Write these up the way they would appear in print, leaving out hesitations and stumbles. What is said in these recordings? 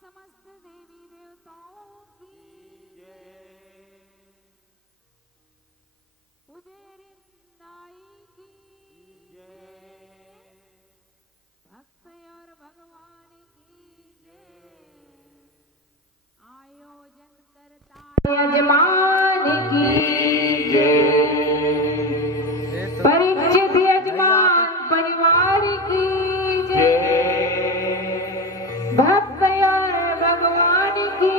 समस्त देवी देवताओं की उजेरी नाई की भक्त और भगवान की आयोजन करता यजमान की परीक्षित यजमान परिवार की भक्त और भगवान की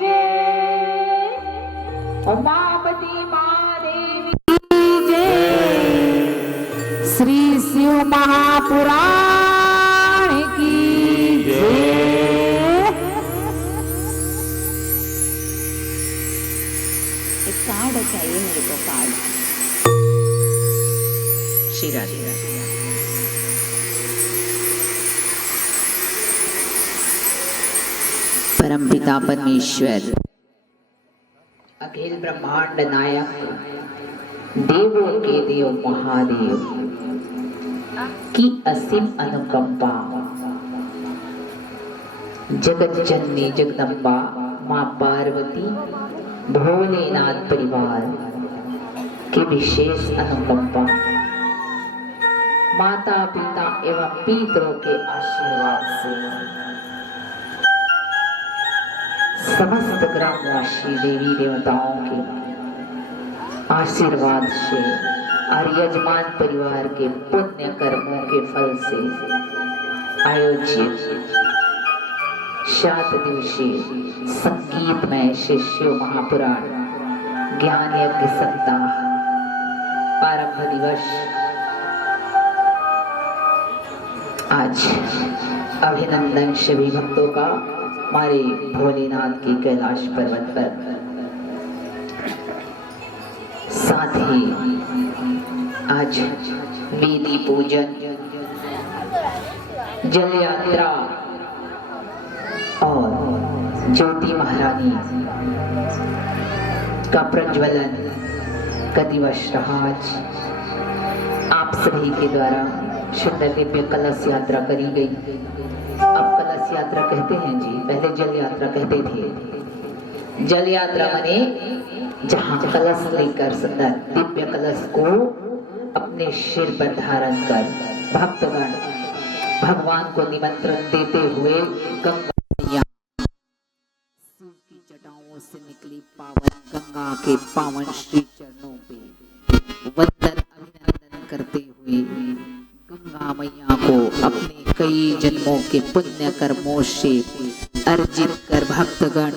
जय। उमापति महादेवी की जय। श्री शिव महापुराण की जय। एक कार्ड चाहिए मेरे को, कार्ड। शिरा परम पिता परमेश्वर अखिल ब्रह्मांड नायक देवों के देव महादेव की असीम अनुकंपा, जगत जननी जगदम्बा मां पार्वती भोलेनाथ परिवार की विशेष अनुकंपा, माता पिता एवं पितरों के आशीर्वाद से समस्त ग्रामवासी देवी देवताओं के आशीर्वाद से और यजमान परिवार के पुण्य कर्मों के फल से आयोजित 7 दिवसीय संगीतमय शिव महापुराण ज्ञान यज्ञ सप्ताह आरंभ दिवस आज अभिनंदन सभी भक्तों का हमारे भोलेनाथ की कैलाश पर्वत पर, साथ ही आज वेदी पूजन, जल यात्रा और ज्योति महारानी का प्रज्वलन का दिवस रहा। आज आप सभी के द्वारा सुंदर दिव्य कलश यात्रा करी गई। अब कलश यात्रा कहते हैं जी, पहले जल यात्रा कहते थे। जल यात्रा माने जहां कलश लेकर सुंदर दिव्य कलश को अपने सिर पर धारण कर भक्तगण भगवान को निमंत्रण देते हुए गंगा मैया शिव की जटाओं से निकली पावन गंगा के पावन श्री चरणों पे वंदन अभिनंदन करते हुए गंगा मैया को अपने कई जन्मों के पुण्य कर्मों से अर्जित कर भक्तगण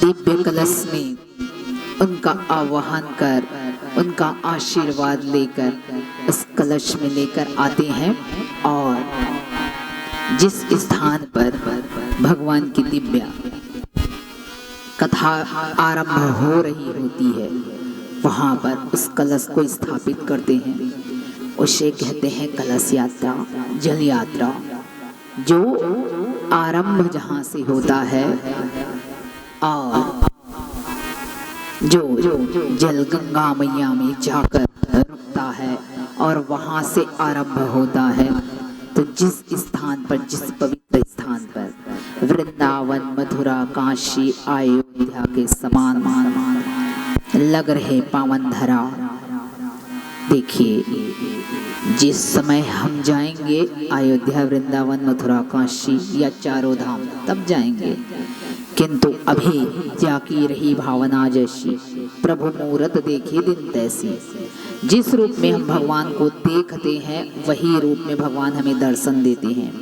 दिव्य कलश में उनका आवाहन कर उनका आशीर्वाद लेकर उस कलश में लेकर आते हैं। और जिस स्थान पर भगवान की दिव्य कथा आरंभ हो रही होती है वहां पर उस कलश को स्थापित करते हैं। उसे कहते हैं कलश यात्रा, जल यात्रा। जो आरंभ जहां से होता है और जो जल गंगा मैया में जाकर रुकता है और वहां से आरंभ होता है, तो जिस स्थान पर, जिस पवित्र स्थान पर वृंदावन मथुरा काशी अयोध्या के समान लग रहे पावन धरा, देखिए जिस समय हम जाएंगे अयोध्या वृंदावन मथुरा काशी या चारों धाम तब जाएंगे, किंतु अभी जाकी रही भावना जैसी, प्रभु मूरत देखे दिन तैसी। जिस रूप में हम भगवान को देखते हैं वही रूप में भगवान हमें दर्शन देते हैं।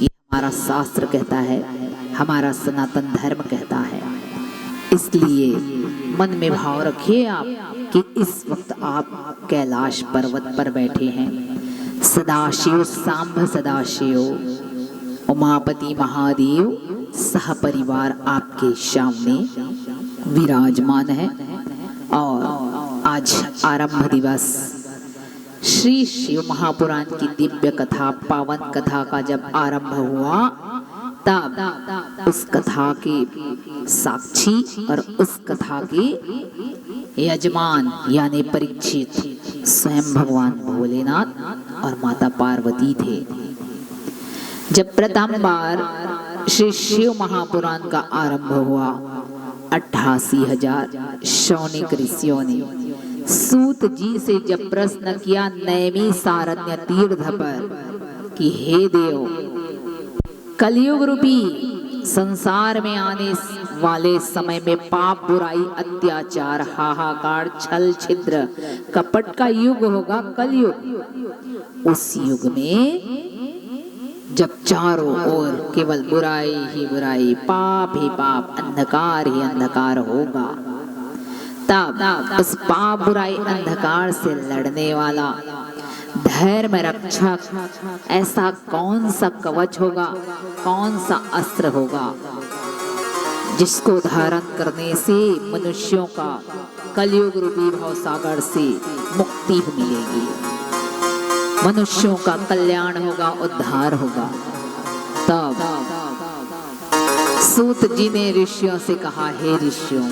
ये हमारा शास्त्र कहता है, हमारा सनातन धर्म कहता है। इसलिए मन में भाव रखिए आप कि इस वक्त आप कैलाश पर्वत पर बैठे हैं। सदाशिव सांब सदाशिव उमापति महादेव सह परिवार आपके सामने विराजमान है। और आज आरंभ दिवस श्री शिव महापुराण की दिव्य कथा, पावन कथा का जब आरंभ हुआ तब उस कथा के साक्षी और उस कथा के यजमान यानी परीक्षित स्वयं भगवान भोलेनाथ और माता पार्वती थे। जब प्रथम बार श्री शिव महापुराण का आरंभ हुआ। 88,000 शौनिक ऋषियों ने सूत जी से जब प्रश्न किया नैमी सारण्य तीर्थ पर कि हे देव, कलयुग रूपी संसार में आने वाले समय में पाप, बुराई, अत्याचार, हाहाकार, छल, छिद्र, कपट का युग होगा, कलयुग। उस युग में जब चारों ओर केवल बुराई ही बुराई, पाप ही पाप, अंधकार ही अंधकार होगा, तब उस पाप, बुराई, अंधकार से लड़ने वाला धर्म रक्षक ऐसा कौन सा कवच होगा, कौन सा अस्त्र होगा जिसको धारण करने से मनुष्यों का कलयुग रूपी भवसागर से मुक्ति मिलेगी, मनुष्यों का कल्याण होगा, उद्धार होगा। तब सूत जी ने ऋषियों से कहा, हे ऋषियों,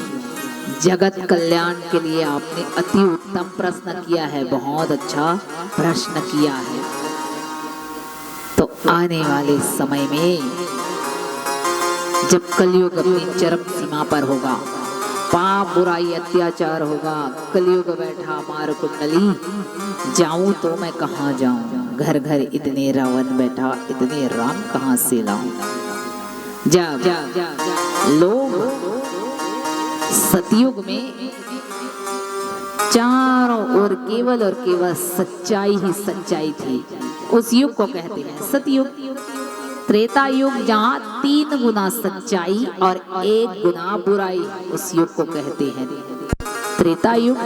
जगत कल्याण के लिए आपने अति उत्तम प्रश्न किया है, बहुत अच्छा प्रश्न किया है। तो आने वाले समय में जब कलयुग अपनी चरम सीमा पर होगा, पाप, बुराई, अत्याचार होगा, कलयुग बैठा मार कुंडली, जाऊं तो मैं कहाँ जाऊं, घर घर इतने रावण बैठा, इतने राम कहाँ से लाऊं। जब लोग सतयुग में चारों ओर केवल और केवल सच्चाई ही सच्चाई थी, उस युग को कहते हैं सतयुग। त्रेता युग जहाँ 3 गुना सच्चाई और 1 गुना बुराई, उस युग को कहते हैं त्रेता युग।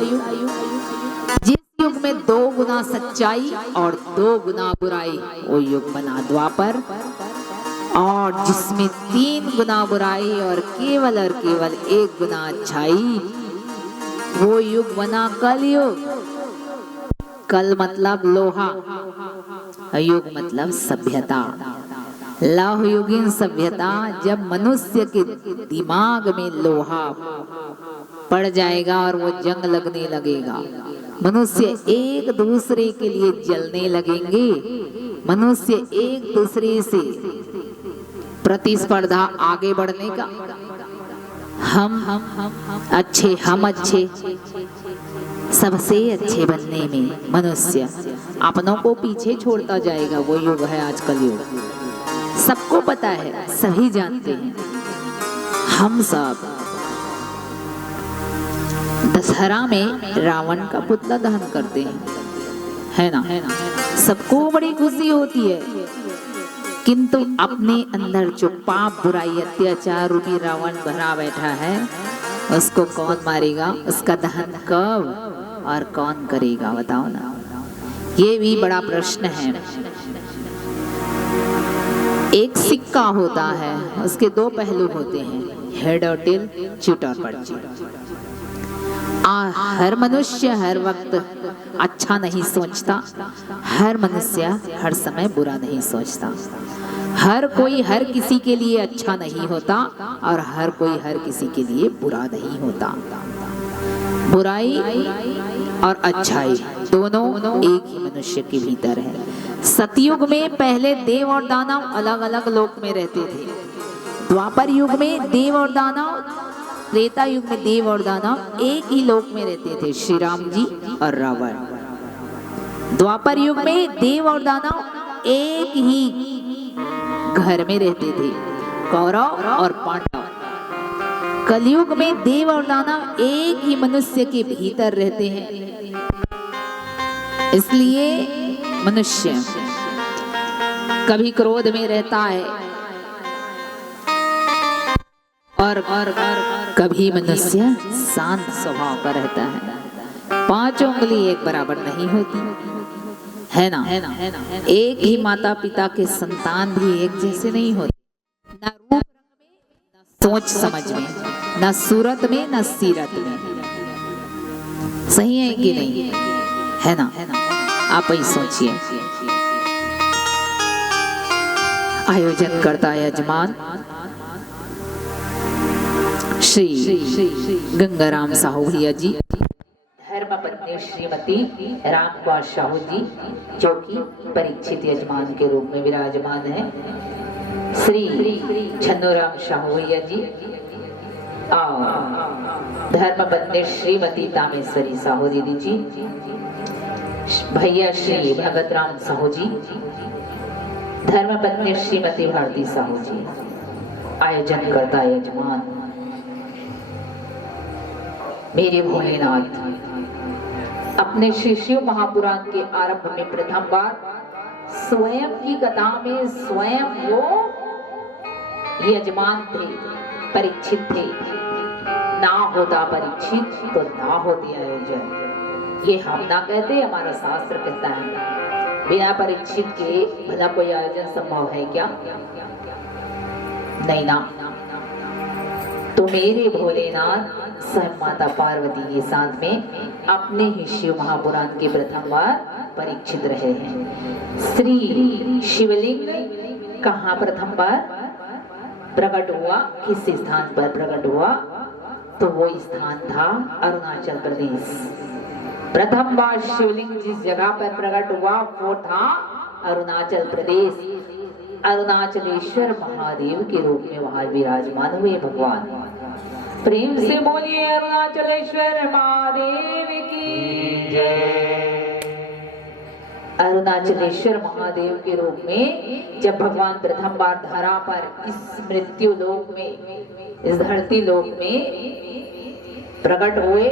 जिस युग में 2 गुना सच्चाई और 2 गुना बुराई, वो युग बना द्वापर। और जिसमें 3 गुना बुराई और केवल 1 गुना अच्छाई, वो युग बना कलयुग। कल मतलब लोहा, युग मतलब सभ्यता, लौह युगीन सभ्यता। जब मनुष्य के दिमाग में लोहा पड़ जाएगा और वो जंग लगने लगेगा, मनुष्य एक दूसरे के लिए जलने लगेंगे, मनुष्य एक दूसरे से प्रतिस्पर्धा आगे बढ़ने का, हम अच्छे, सबसे अच्छे बनने में मनुष्य अपनों को पीछे छोड़ता जाएगा। वो युग है आजकल युग, सबको पता है, सभी जानते हैं। हम सब दशहरा में रावण का पुतला दहन करते हैं, है ना? सबको बड़ी खुशी होती है, किंतु अपने अंदर जो पाप, बुराई, अत्याचार रूपी रावण भरा बैठा है, उसको कौन मारेगा, उसका दहन कब और कौन करेगा, बताओ ना। ये भी बड़ा प्रश्न है। एक सिक्का होता है, उसके 2 पहलू होते हैं, हेड और टेल, चिट और पर्ची। हर मनुष्य हर वक्त अच्छा नहीं सोचता, हर मनुष्य हर समय बुरा नहीं सोचता। हर कोई हर किसी के लिए अच्छा नहीं होता और हर कोई हर किसी के लिए बुरा नहीं होता। बुराई और अच्छाई दोनों एक ही मनुष्य के भीतर है। सतयुग में पहले देव और दानव अलग अलग लोक में रहते थे। द्वापर युग में देव और दानव, त्रेता युग में देव और दानव एक ही लोक में रहते थे, श्री राम जी और रावण। द्वापर युग में देव और दानव एक ही घर में रहते थे, कौरव और पांडव। कलयुग में देव और दानव एक ही मनुष्य के भीतर रहते हैं। इसलिए मनुष्य कभी क्रोध में रहता है और कभी मनुष्य शांत स्वभाव का रहता है। 5 उंगली एक बराबर नहीं होती, है ना? एक ही माता पिता के संतान भी एक जैसे नहीं होते, न रूप में, न सोच समझ में, न सूरत में, न सीरत में। सही है कि नहीं? है ना? आप ही सोचिए। आयोजन करता यजमान श्री गंगाराम साहू भैया जी, धर्मपत्नी श्रीमती रामकुमार साहू जी, जो कि परीक्षित यजमान के रूप में विराजमान है। श्री छन्नूराम शाहू भैया जी और धर्मपत्नी श्रीमती तामेश्वरी साहू दीदी जी, भैया श्री भगतराम साहू जी, धर्मपत्नी श्रीमती भारती साहू जी, आयोजन करता यजमान मेरे भोलेनाथ अपने श्री शिव महापुराण के आरंभ में प्रथम बार स्वयं की कथा में स्वयं वो यजमान थे, परीक्षित थे। ना होता परीक्षित तो ना होती आयोजन। ये हम ना कहते, हमारा शास्त्र कहता है बिना परीक्षित के भला कोई आयोजन संभव है क्या? नहीं ना। तो मेरे भोलेनाथ स्वयं माता पार्वती के साथ में अपने ही शिव महापुराण के प्रथम बार परीक्षित रहे हैं। श्री शिवलिंग कहाँ प्रथम बार प्रकट हुआ, किस स्थान पर प्रकट हुआ? तो वो स्थान था अरुणाचल प्रदेश। प्रथम बार शिवलिंग जिस जगह पर प्रकट हुआ वो था अरुणाचल प्रदेश। अरुणाचलेश्वर महादेव के रूप में वहां विराजमान हुए भगवान। प्रेम से बोलिए अरुणाचलेश्वर महादेव की जय। अरुणाचलेश्वर महादेव के रूप में जब भगवान प्रथम बार धरा पर इस मृत्यु लोक में, इस धरती लोक में प्रकट हुए,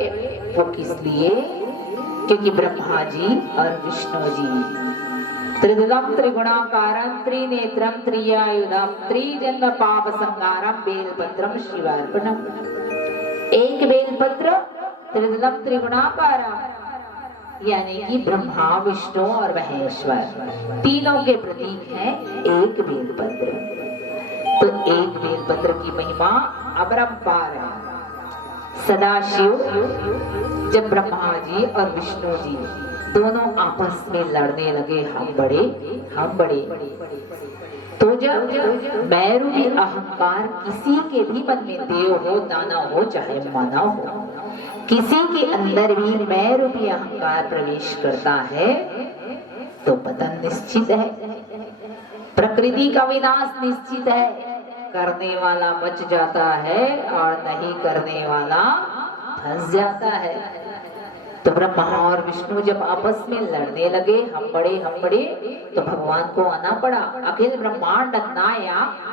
वो किस लिए? क्योंकि ब्रह्मा जी और विष्णु जी त्रिदलम त्रिगुणाकारं त्रिनेत्रं त्रियायुधं त्रिजन्म पाप संहारं बेलपत्रं शिवार्पणम्। एक बेलपत्र त्रिदलम त्रिगुणाकारं यानी कि ब्रह्मा विष्णु और महेश्वर तीनों के प्रतीक है एक बेलपत्र। तो एक बेलपत्र की महिमा अपरंपार है। सदाशिव जब ब्रह्मा जी और विष्णु जी दोनों आपस में लड़ने लगे, हम बड़े, तो जब मैं रूपी अहंकार किसी के भी मन में देव हो, दानव हो, चाहे मानव हो, किसी के अंदर भी मैं रूपी अहंकार प्रवेश करता है तो पतन निश्चित है, प्रकृति का विनाश निश्चित है। करने वाला बच जाता है और नहीं करने वाला फंस जाता है। तो ब्रह्मा और विष्णु जब आपस में लड़ने लगे, हम बड़े, तो भगवान को आना पड़ा। अखिल ब्रह्मांड नायक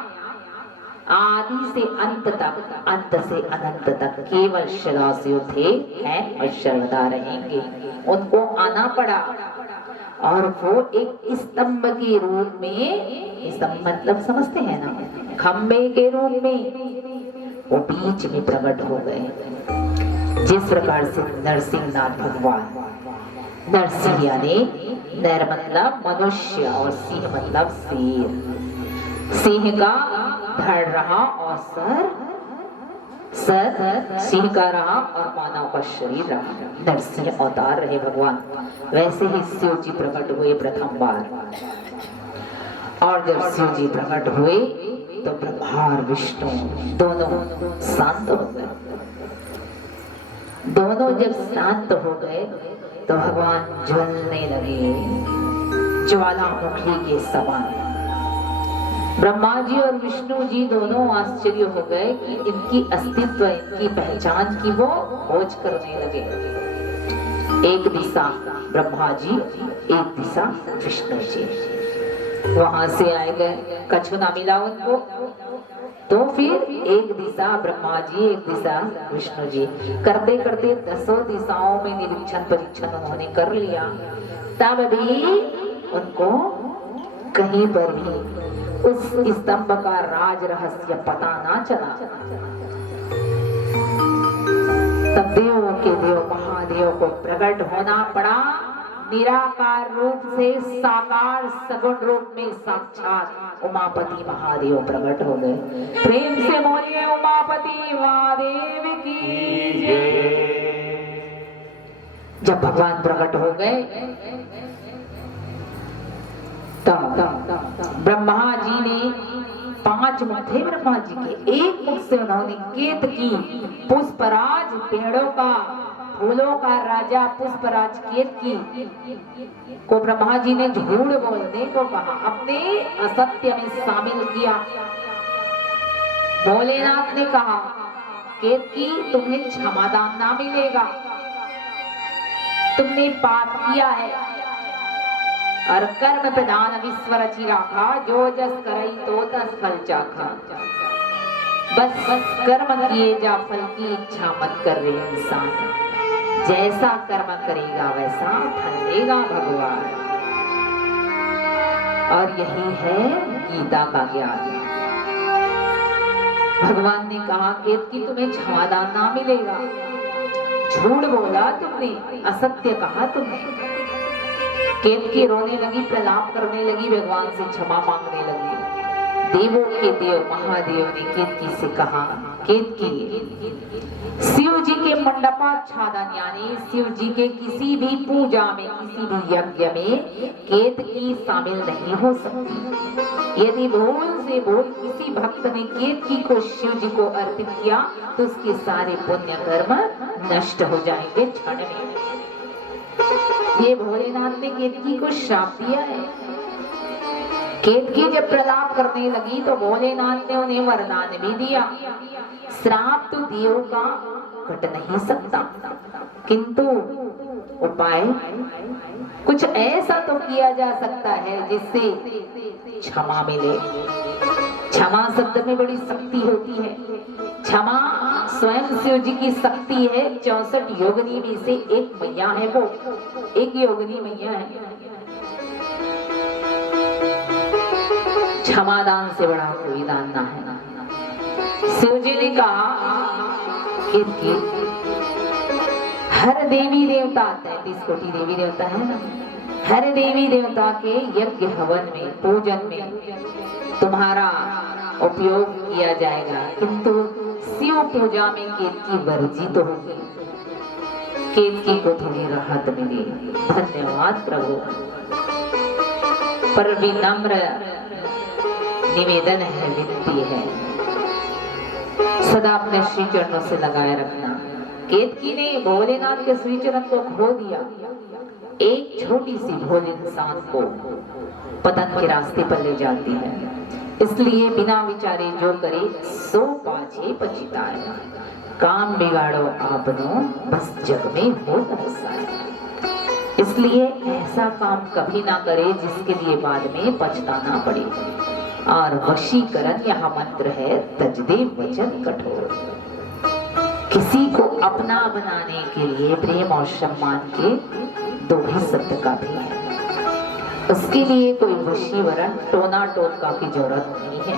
आदि से अंत तक, अंत से अनंत तक केवल सदाशिव थे, हैं और सर्वदा रहेंगे। उनको आना पड़ा और वो एक स्तंभ के रूप में, स्तंभ मतलब समझते हैं ना, खंबे के रूप में वो बीच में प्रकट हो गए। जिस प्रकार से नरसिंहनाथ भगवान, नरसिंह यानी नर मतलब मनुष्य और सिंह मतलब शेर, सिंह का धड़ रहा और सर सिंह का रहा और मानव का शरीर रहा, नरसिंह अवतार रहे भगवान। वैसे ही शिव जी प्रकट हुए प्रथम बार, और जब शिव जी प्रकट हुए तो ब्रह्मा और विष्णु दोनों शांत हो गए। दोनों जब शांत हो गए तो भगवान ज्वलने लगे, ज्वालामुखी के समान। ब्रह्मा जी और विष्णु जी दोनों आश्चर्य हो गए कि इनकी अस्तित्व, इनकी पहचान की वो खोज करने लगे। एक दिशा ब्रह्मा जी, एक दिशा विष्णु जी। वहां से आए गए, कछु ना मिला उनको, तो फिर एक दिशा ब्रह्मा जी, एक दिशा विष्णु जी। करते करते 10 दिशाओं में निरीक्षण परीक्षण उन्होंने कर लिया, तब भी उनको कहीं पर भी उस स्तंभ का राज रहस्य पता ना चला। तब देवों के देव महादेव को प्रकट होना पड़ा, निराकार रूप से साकार सगुण रूप में साक्षात उमापति महादेव प्रकट हो गए। प्रेम से बोलिए उमापति महादेव की जय। जब भगवान प्रकट हो गए तब ब्रह्मा जी ने 5 मुख थे ब्रह्मा जी के, एक मुख से उन्होंने केत की पुष्पराज पेड़ों का फूलों का राजा पुष्पराज केतकी को ब्रह्मा जी ने झूठ बोलने को कहा, अपने असत्य में शामिल किया। भोलेनाथ ने कहा, केतकी तुम्हें क्षमादान ना मिलेगा, तुमने पाप किया है और कर्म प्रधान विश्व रची राखा, जो जस करई तो तस फल चाखा। बस कर्म किए जा, फल की इच्छा मत कर रहे इंसान, जैसा कर्म करेगा वैसा फल देगा भगवान। और यही है गीता का ज्ञान। भगवान ने कहा केतकी तुम्हें क्षमादान ना मिलेगा, झूठ बोला तुमने, असत्य कहा तुमने। केतकी रोने लगी, प्रलाप करने लगी, भगवान से क्षमा मांगने लगी। देवों के देव महादेव ने केतकी से कहा, केतकी शिव जी के मंडपाच्छादन यानी शिव जी के किसी भी पूजा में, किसी भी यज्ञ में केतकी शामिल नहीं हो सकती। यदि भूल से भूल किसी भक्त ने केतकी को शिव जी को अर्पित किया तो उसके सारे पुण्य कर्म नष्ट हो जाएंगे क्षण में। ये भोलेनाथ ने केतकी को श्राप दिया है। केतकी जब प्रलाप करने लगी तो भोलेनाथ ने उन्हें वरदान भी दिया। श्राप तो देव का कट नहीं सकता, किंतु उपाय कुछ ऐसा तो किया जा सकता है जिससे क्षमा मिले। क्षमा शब्द में बड़ी शक्ति होती है। क्षमा स्वयं शिव जी की शक्ति है। 64 योगिनी में से एक मैया है, वो एक योगिनी मैया है। क्षमादान से बड़ा कोई दान ना है। शिव जी ने कहा कि हर देवी देवता, 33 कोटि देवी देवता है ना, हर देवी देवता के यज्ञ हवन में, पूजन में तुम्हारा उपयोग किया जाएगा, किंतु शिव पूजा में केतकी वर्जित होगी। केतकी को थोड़ी राहत मिली। धन्यवाद प्रभु। पर विनम्र निवेदन है, विनती है, सदा अपने श्री चरणों से लगाए रखना। केतकी ने भोलेनाथ के श्री चरण को खो दिया। एक छोटी सी भूल इंसान को पतन के रास्ते पर ले जाती है। इसलिए बिना विचारे जो करे सो पाछे पछताए। काम बिगाड़ो आपनो बस जग में हो तरसाए। इसलिए ऐसा काम कभी ना करे जिसके लिए बाद में पछताना पड़े। और वशीकरण यहाँ मंत्र है, तजदे वचन कठोर। किसी को अपना बनाने के लिए प्रेम और सम्मान के दो ही शब्द काफी है। उसके लिए कोई वशीवरण टोना टोटका की जरूरत नहीं है।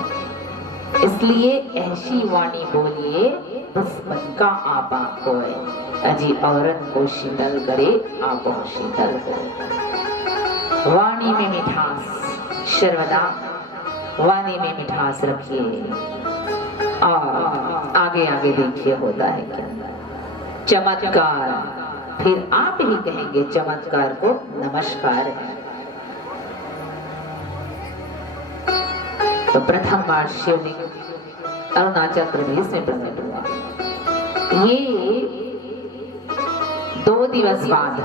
इसलिए ऐसी वाणी बोलिए दुश्मन का आपा खोए, अजी औरत को शीतल करे आपो शीतल हो। वाणी में मिठास, सर्वदा वाणी में मिठास रखिए। और आगे आगे देखिए होता है क्या चमत्कार। फिर आप ही कहेंगे चमत्कार को नमस्कार है। तो प्रथम बार शिवलिंग अरुणाचल प्रदेश में प्रकट हुआ। ये 2 दिवस बाद,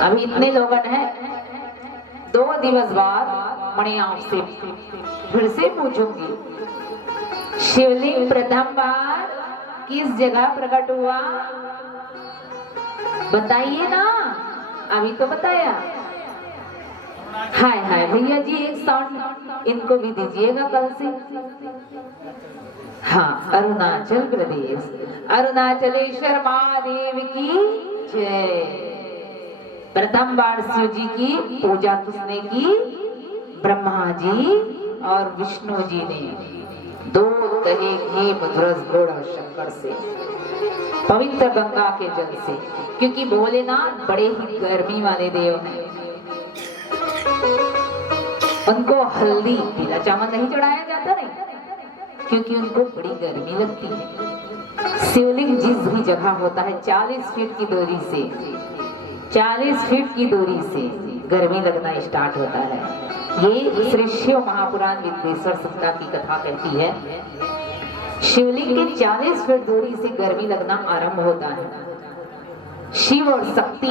अभी इतने लोगन हैं, 2 दिवस बाद मैं आपसे फिर से पूछूंगी, शिवलिंग प्रथम बार किस जगह प्रकट हुआ? बताइए ना, अभी तो बताया। हाय हाय भैया जी, एक साउंड इनको भी दीजिएगा कल से। हाँ, अरुणाचल प्रदेश, अरुणाचलेश्वर महादेव की जय। प्रथम बार शिव जी की पूजा किसने की? ब्रह्मा जी और विष्णु जी ने। 2 तले घी मधुरस गुड़ और शक्कर से, पवित्र गंगा के जल से, क्योंकि भोलेनाथ बड़े ही गर्मी वाले देव हैं। उनको हल्दी पीला चावल नहीं चढ़ाया जाता, नहीं, क्योंकि उनको बड़ी गर्मी लगती है। शिवलिंग जिस भी जगह होता है 40 फीट की दूरी से, 40 फीट की दूरी से गर्मी लगना स्टार्ट होता है। ये श्री शिव महापुराण विद्वेश्वर सप्ताह की कथा कहती है, शिवलिंग के 40 फीट दूरी से गर्मी लगना आरंभ होता है। शिव और शक्ति,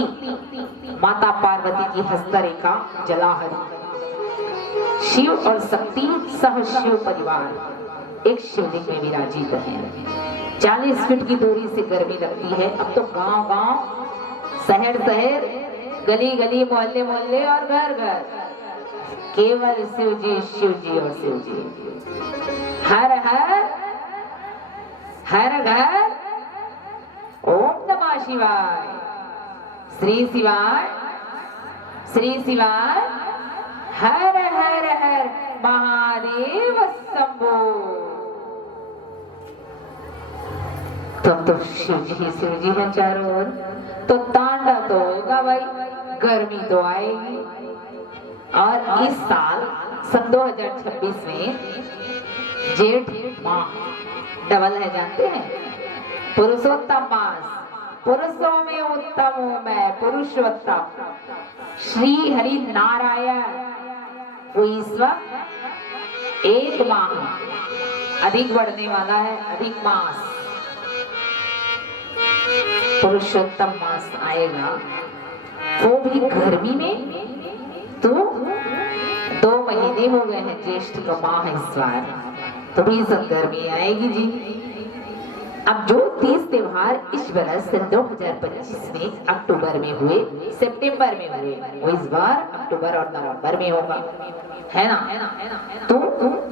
माता पार्वती की हस्तरेखा जलाहरी। शिव और शक्ति सह शिव परिवार एक शिवलिंग में विराजित है। 40 फीट की दूरी से गर्मी लगती है। अब तो गांव गांव, शहर शहर, गली गली, मोहल्ले मोहल्ले और घर घर केवल शिव जी और शिव जी। हर हर हर घर ओम नमः शिवाय, श्री शिवाय, श्री शिवाय, हर हर हर महादेव शंभो। तो शिव जी है चारों ओर, तो तांडव तो होगा भाई, गर्मी तो आएगी। और इस साल सन 2026 में जेठ माह डबल है, जानते हैं? पुरुषोत्तम मास, पुरुषों में उत्तम हूं मैं, पुरुषोत्तम श्री हरि नारायण। वो इस वक्त एक माह अधिक बढ़ने वाला है, अधिक मास पुरुषोत्तम मास आएगा, वो भी गर्मी में। तो 2 महीने हो गए हैं, ज्येष्ठ का माह इस बार, तो भी सब गर्मी आएगी जी। अब जो 30 त्योहार इस बरस 2025 में अक्टूबर में हुए, सितंबर में हुए, वो इस बार अक्टूबर और नवंबर में होगा, है ना? तो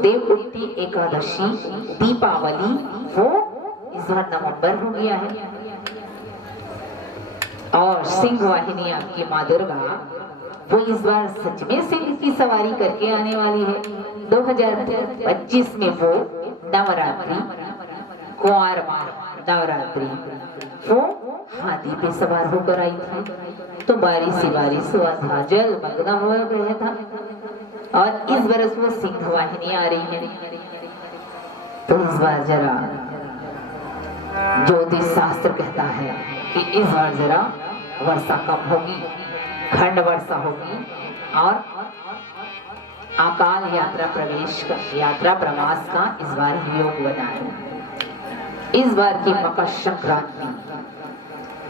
देवउठनी एकादशी, दीपावली, वो इस बार नवंबर हो गया है। और सिंह वाहिनी आपकी माँ दुर्गा, वो इस बार सच में सिंह की सवारी करके आने वाली है। 2025 में वो नवरात्रि, कुंवर माह नवरात्रि, वो हाथी पे सवार होकर आई थी। तो बारिश हुआ था, जल मग्न हो गया था। और इस बरस वो सिंह वाहिनी आ रही है। तो इस बार जरा ज्योतिष शास्त्र कहता है कि इस बार जरा वर्षा कम होगी, खंड वर्षा होगी, और अकाल यात्रा प्रवास का इस बार योग बना है। इस बार की मकर संक्रांति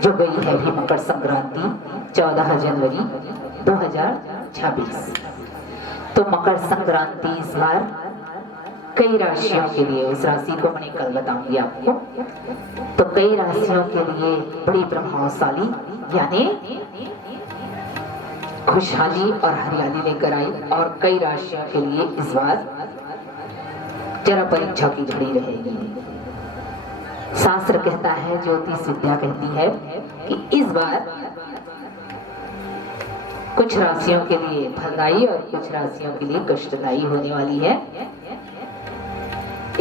जो गई है भी, मकर संक्रांति 14 जनवरी 2026। तो मकर संक्रांति इस बार कई राशियों के लिए, उस राशि को मैं कल बताऊंगी आपको, तो कई राशियों के लिए बड़ी प्रभावशाली, यानी खुशहाली और हरियाली लेकर आई। और कई राशियों के लिए इस बार जरा परीक्षा की घड़ी रहेगी। शास्त्र कहता है, ज्योतिष विद्या कहती है कि इस बार कुछ राशियों के लिए फलदायी और कुछ राशियों के लिए कष्टदायी होने वाली है।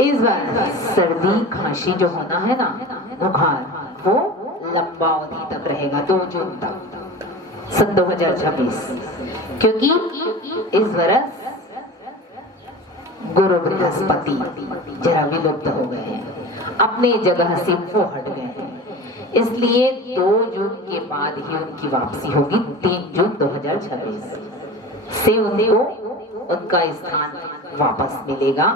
इस बार सर्दी खांसी जो होना है ना, बुखार, वो लंबा अवधि तक रहेगा, 2 जून तक सन 2026। क्योंकि इस बरस गुरु बृहस्पति जरा विलुप्त हो गए हैं, अपने जगह से वो हट गए हैं। इसलिए 2 जून के बाद ही उनकी वापसी होगी। 3 जून 2026 से उनको उनका स्थान वापस मिलेगा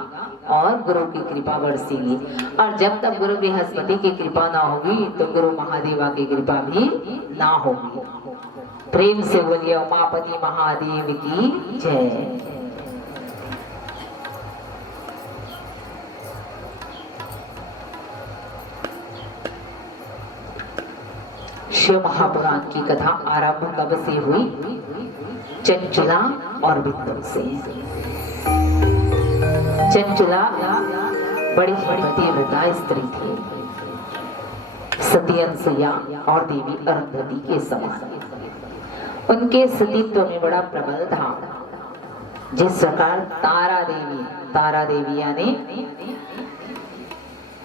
और गुरु की कृपा बरसेगी। और जब तक गुरु बृहस्पति की कृपा ना होगी तो गुरु महादेवा की कृपा भी ना होगी। प्रेम से बोलिए उमापति महादेव की जय। शिव महापुराण की कथा आरंभ कब से हुई? चंचला और बिंदु से। चंचला बड़ी पतिव्रता स्त्री थी, सती अनसुईया और देवी अरुंधति के समान। उनके सतीत्व में बड़ा प्रबल था। जिस प्रकार तारा देवी यानी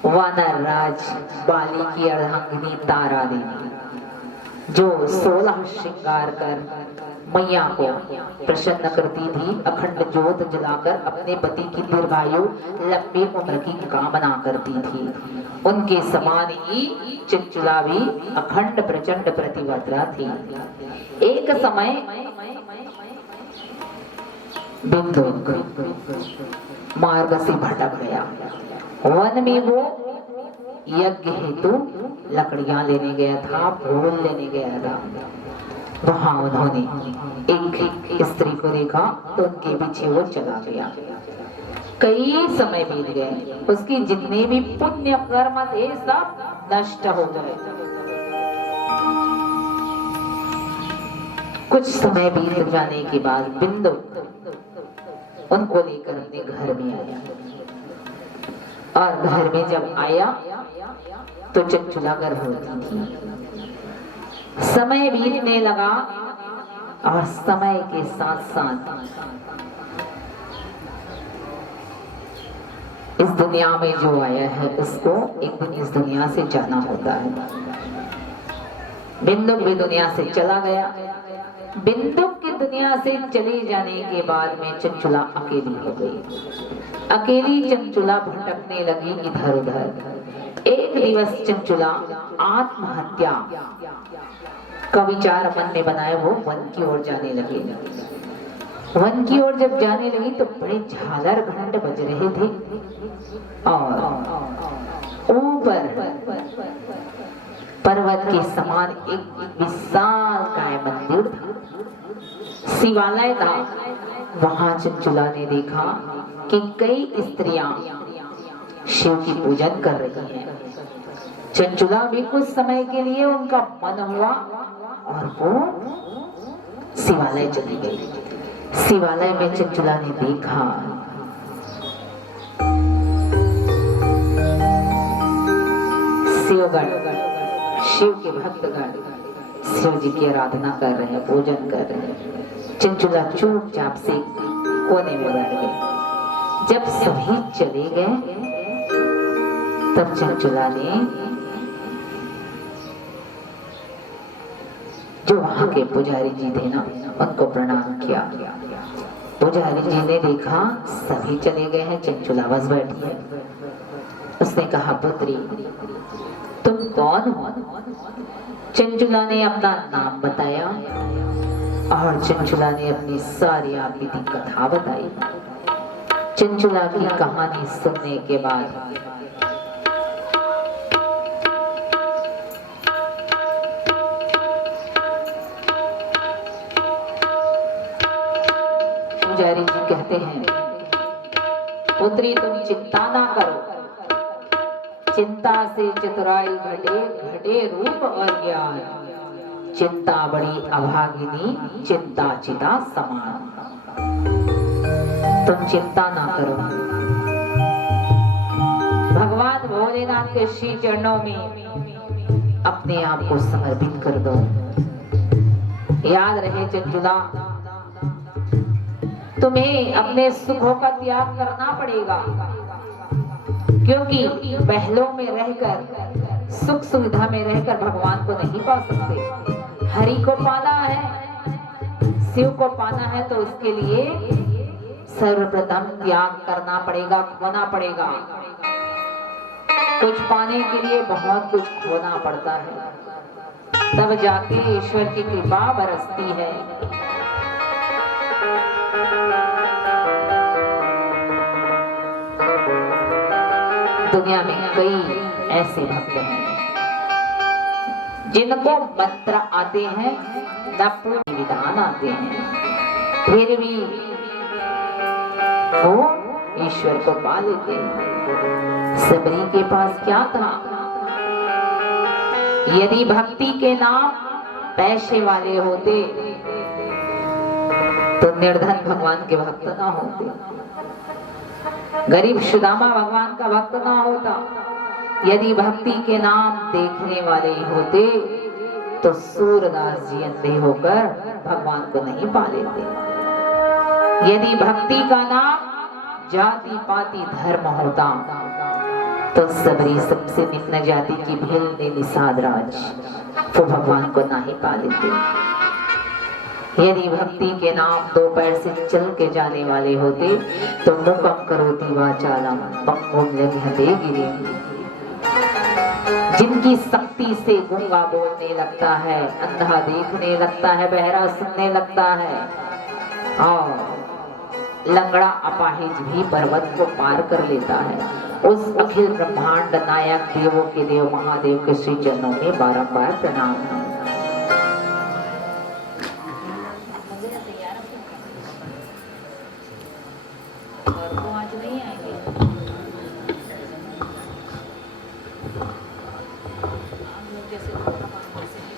वानर राज बाली की अर्धांगिनी तारा देवी, जो 16 श्रृंगार कर मैया को प्रसन्न करती थी, अखंड ज्योत जलाकर अपने पति की दीर्घायु लंबी उम्र की कामना करती थी, उनके समान ही चंचला भी अखंड प्रचंड प्रतिव्रता थी। एक समय बिंदु मार्ग से भटक गया। वन में वो यज्ञ हेतु लकड़ियां लेने गया था, फूल लेने गया था। वहां उन्होंने एक स्त्री को देखा तो उनके पीछे वो चला गया। कई समय बीत गए, उसकी जितने भी पुण्य कर्म थे सब नष्ट हो गए। कुछ समय बीत जाने के बाद बिंदु उनको लेकर अपने घर में आया, और घर में जब आया तो चंचुला गर्भवती थी। समय बीतने लगा और समय के साथ साथ इस दुनिया में जो आया है उसको एक दिन इस दुनिया से जाना होता है। बिंदु भी दुनिया से चला गया। बिंदु की दुनिया से चले जाने के बाद में चंचुला अकेली हो गई। अकेली चंचुला भटकने लगी इधर उधर। एक दिवस चंचुला आत्महत्या का विचार मन में बनाए वो वन की ओर जाने लगी। वन की ओर जब जाने लगी तो बड़े झालर घंट बज रहे थे और ऊपर पर्वत के समान एक विशाल काय मंदिर था, शिवालय था। वहां चंचुला ने देखा कि कई स्त्रियां शिव की पूजन कर रही हैं। चंचुला भी कुछ समय के लिए उनका मन हुआ और वो शिवालय चली गई। शिवालय में चंचुला ने देखा शिवगण, शिव के भक्तगण शिव जी की आराधना कर रहे हैं, पूजन कर रहे हैं। चंचुला चुपचाप से कोने में बैठ गई। जब सभी चले गए तब चंचुला ने जो वहां के पुजारी जी थे ना उनको प्रणाम किया। पुजारी जी ने देखा सभी चले गए हैं, चंचुला बस बैठी है। उसने कहा, पुत्री तुम कौन हो? चंचुला ने अपना नाम बताया और चंचुला ने अपनी सारी बीती कथा बताई। चंचुला की कहानी सुनने के बाद पुजारी जी कहते हैं, पुत्री तुम चिंता ना करो, चिंता से चतुराई घटे, घटे रूप और ज्ञान। चिंता बड़ी अभागिनी, चिंता चिता समान। तुम चिंता ना करो, भगवान भोलेनाथ के श्री चरणों में अपने आप को समर्पित कर दो। याद रहे चंचुला, तुम्हें अपने सुखों का त्याग करना पड़ेगा, क्योंकि महलों में रहकर, सुख सुविधा में रहकर भगवान को नहीं पा सकते। हरि को पाना है, शिव को पाना है तो उसके लिए सर्वप्रथम त्याग करना पड़ेगा, खोना पड़ेगा। कुछ पाने के लिए बहुत कुछ खोना पड़ता है, तब जाके ईश्वर की कृपा बरसती है। दुनिया में कई ऐसे भक्त हैं जिनको मंत्र आते हैं, न पूर्ण विधान आते हैं, फिर भी वो ईश्वर को पा लेते हैं। सबरी के पास क्या था? यदि भक्ति के नाम पैसे वाले होते तो निर्धन भगवान के भक्त ना होते, गरीब सुदामा भगवान का भक्त ना होता। यदि भक्ति के नाम देखने वाले होते तो सूरदास जी अंधे होकर भगवान को नहीं पा लेते। यदि भक्ति का नाम जाति पाति धर्म होता तो सबरी सबसे निम्न जाति की भील ने निषाद राज वो भगवान को ना ही पा लेते। यदि भक्ति के नाम दो पैर से चल के जाने वाले होते तो मुकम करोति वाचालम पंगुम लघ्यते गिरिम। जिनकी शक्ति से गूंगा बोलने लगता है, अंधा देखने लगता है, बहरा सुनने लगता है और लंगड़ा अपाहिज भी पर्वत को पार कर लेता है, उस अखिल ब्रह्मांड नायक देवों के देव महादेव के श्री चरणों में बारंबार प्रणाम। और वो आज नहीं आएंगे। आप लोग जैसे जैसे भी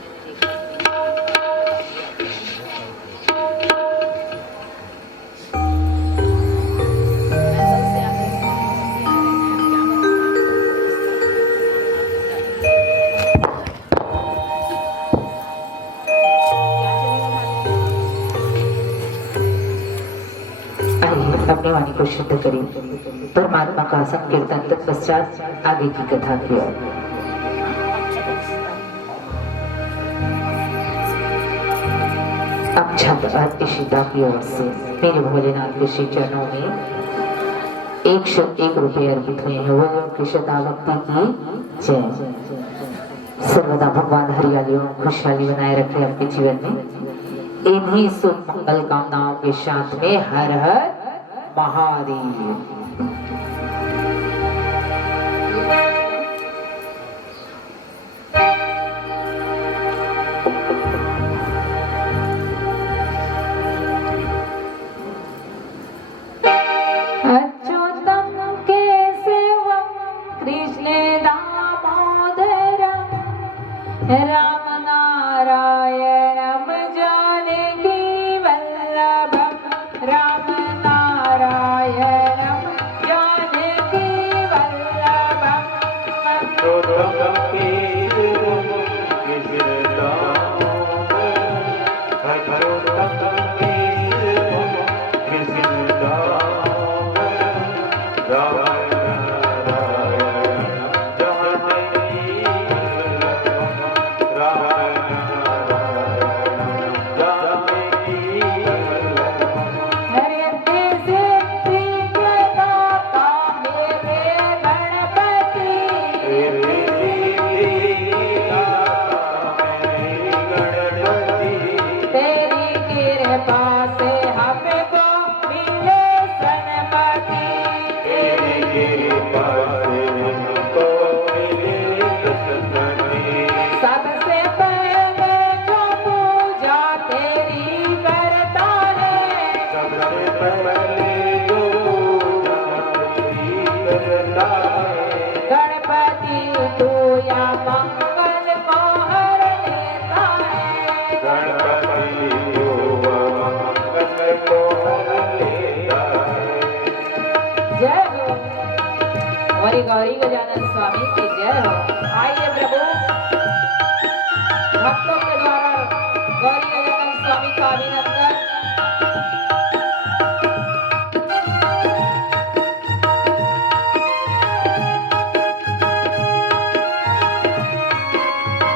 मैंने देखा अपनी वाणी को शुद्ध करें। परमात्मा का संकीर्तन तत्पश्चात आगे की कथा की ओर। अब छत और इशिता की ओर से मेरे भोलेनाथ के श्री चरणों में 101 रुपये अर्पित हुए हैं। वो की शताब्दी की जय। सर्वदा भगवान हरियाली और खुशहाली बनाए रखे आपके जीवन में। इन्हीं शुभ मंगल कामनाओं के साथ में हर हर महादेव। अच्युतम केशवम कृष्णे दामोदरम राम नारायणम जानकी वल्लभम राम नारायणम जानकी वल्लभम। गौरी गजानन स्वामी की जय हो। आइए प्रभु, भक्तों के द्वारा गौरी गजानन स्वामी का अभिनंदन।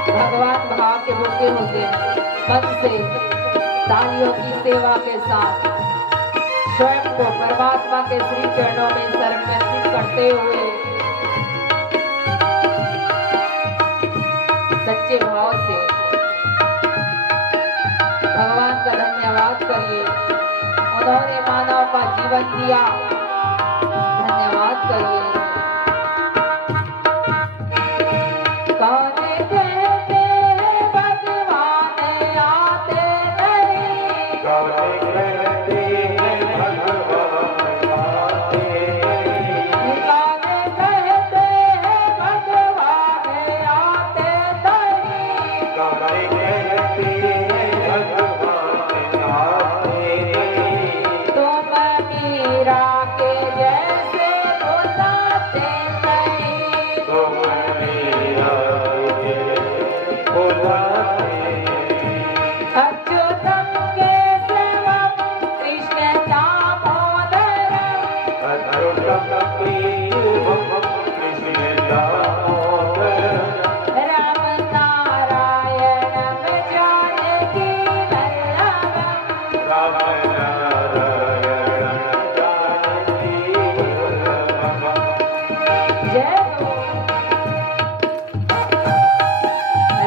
भगवान भाव के भूखे होते हैं, मन से तालियों की सेवा के साथ स्वयं को परमात्मा के श्री चरणों में समर्पित करते हुए सच्चे भाव से भगवान का धन्यवाद करिए। उन्होंने मानव का जीवन दिया, धन्यवाद करिए। कौन कहते हैं भगवान आते नहीं, कौन कहते हैं भगवान आते नहीं, कौन कहते हैं भगवान आते नहीं, कौन कहते हैं भगवान आते नहीं। तुम मीरा के जैसे बुलाते नहीं, तुम मीरा के जैसे बुलाते नहीं। अच्युतम केशवम कृष्ण दामोदरम, अच्युतम केशवम कृष्ण दामोदरम राम नारायणम जानकी वल्लभम, राम नारायणम जानकी वल्लभम। जय हो।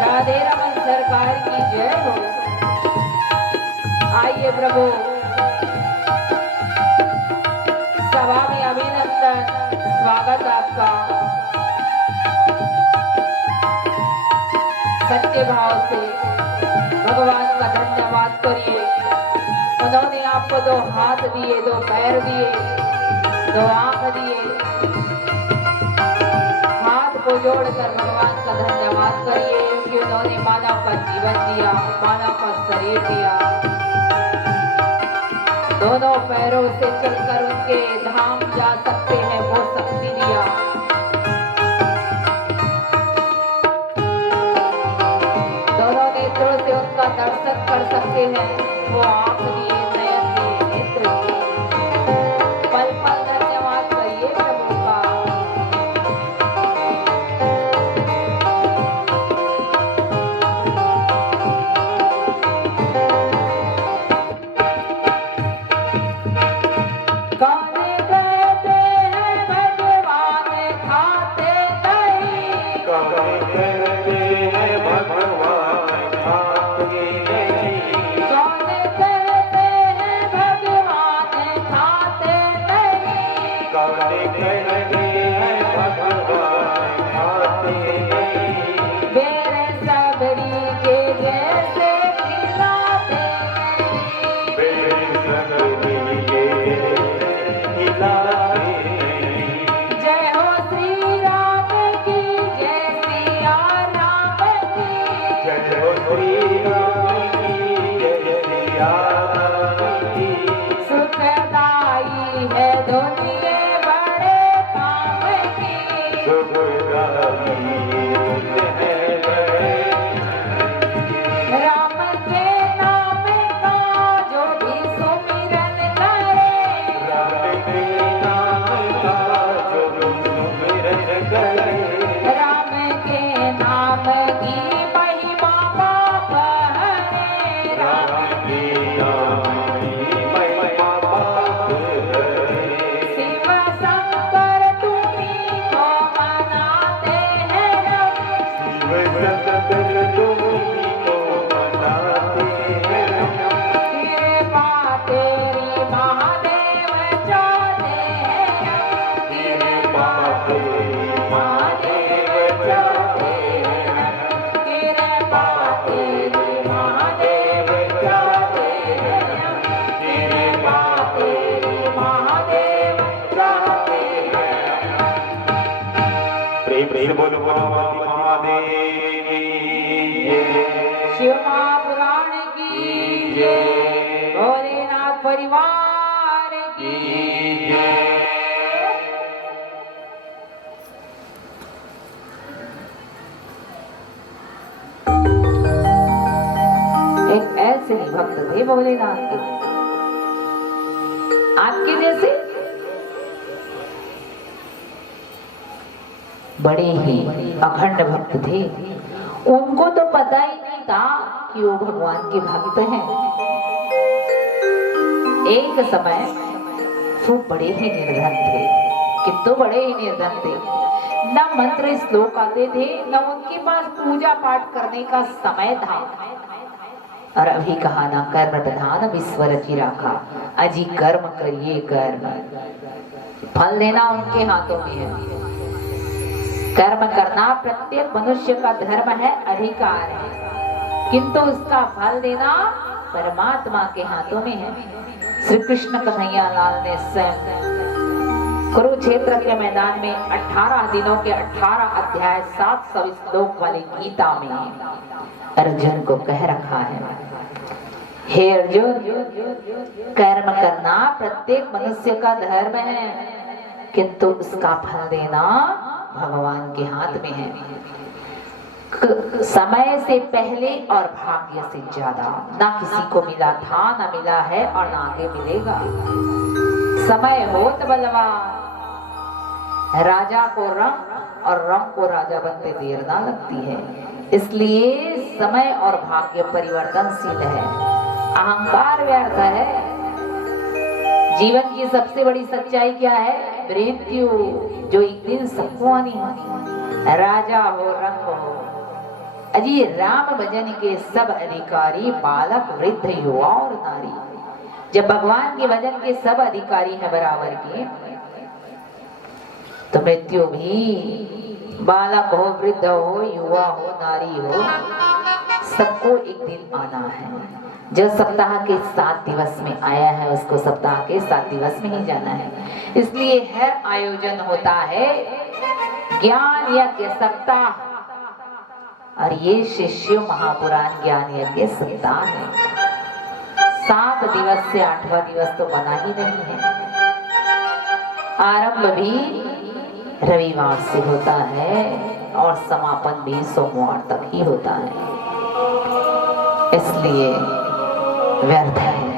राधे रमन सरकार की जय हो। आइए प्रभु, सभा में अभिनंदन स्वागत साहब का सच्चे भाव से भगवान का धन्यवाद करिए। उन्होंने आपको 2 हाथ दिए, 2 पैर दिए, 2 आंख दिए। हाथ को जोड़कर भगवान का धन्यवाद करिए कि उन्होंने मानव का जीवन दिया, मानव का शरीर दिया। दोनों पैरों से चलकर उनके धाम जा सकते हैं, वो शक्ति दिया। दोनों नेत्रों से उनका दर्शन कर सकते हैं, वो आंख दिए, नयन दिए, नेत्र दिए। पल पल धन्यवाद करिए प्रभु का। शिव महापुराण की जय, भोलेनाथ परिवार की जय। एक ऐसे ही भक्त थे भोलेनाथ के, आपके जैसे बड़े ही अखंड भक्त थे। उनको तो पता ही नहीं था कि वो भगवान के भक्त हैं। एक समय वो बड़े ही निर्धन थे, कितने बड़े ही निर्धन थे। न मंत्र श्लोक आते थे, न उनके पास पूजा पाठ करने का समय था। और अभी कहा ना कर्म प्रधान ईश्वर की राखा, अजी कर्म करिए कर्म, फल देना उनके हाथों में है। कर्म करना प्रत्येक मनुष्य का धर्म है, अधिकार है, किंतु उसका फल देना परमात्मा के हाथों में है। श्री कृष्ण कन्हैया लाल ने स्वयं कुरुक्षेत्र के मैदान में 18 दिनों के 18 अध्याय 700 श्लोक वाली गीता में अर्जुन को कह रखा है, हे अर्जुन, कर्म करना प्रत्येक मनुष्य का धर्म है, किंतु उसका फल देना भगवान के हाथ में है। समय से पहले और भाग्य से ज्यादा ना किसी को मिला था, ना मिला है और ना आगे मिलेगा। समय होत बलवान, राजा को रंग और रंग को राजा बनते देर ना लगती है। इसलिए समय और भाग्य परिवर्तनशील है, अहंकार व्यर्थ है। जीवन की सबसे बड़ी सच्चाई क्या है? मृत्यु, जो एक दिन सबको आनी है। राजा हो रंग हो, अजी राम भजन के सब अधिकारी, बालक वृद्ध युवा और नारी। जब भगवान के भजन के सब अधिकारी हैं बराबर के, तो मृत्यु भी, बालक हो, वृद्ध हो, युवा हो, नारी हो, सबको एक दिन आना है। जो सप्ताह के 7 दिवस में आया है उसको सप्ताह के 7 दिवस में ही जाना है। इसलिए हर आयोजन होता है ज्ञान यज्ञ सप्ताह, और ये शिष्य महापुराण ज्ञान यज्ञ सप्ताह है। 7 दिवस से 8वां दिवस तो बना ही नहीं है। आरंभ भी रविवार से होता है और समापन भी सोमवार तक ही होता है, इसलिए व्यर्थ है।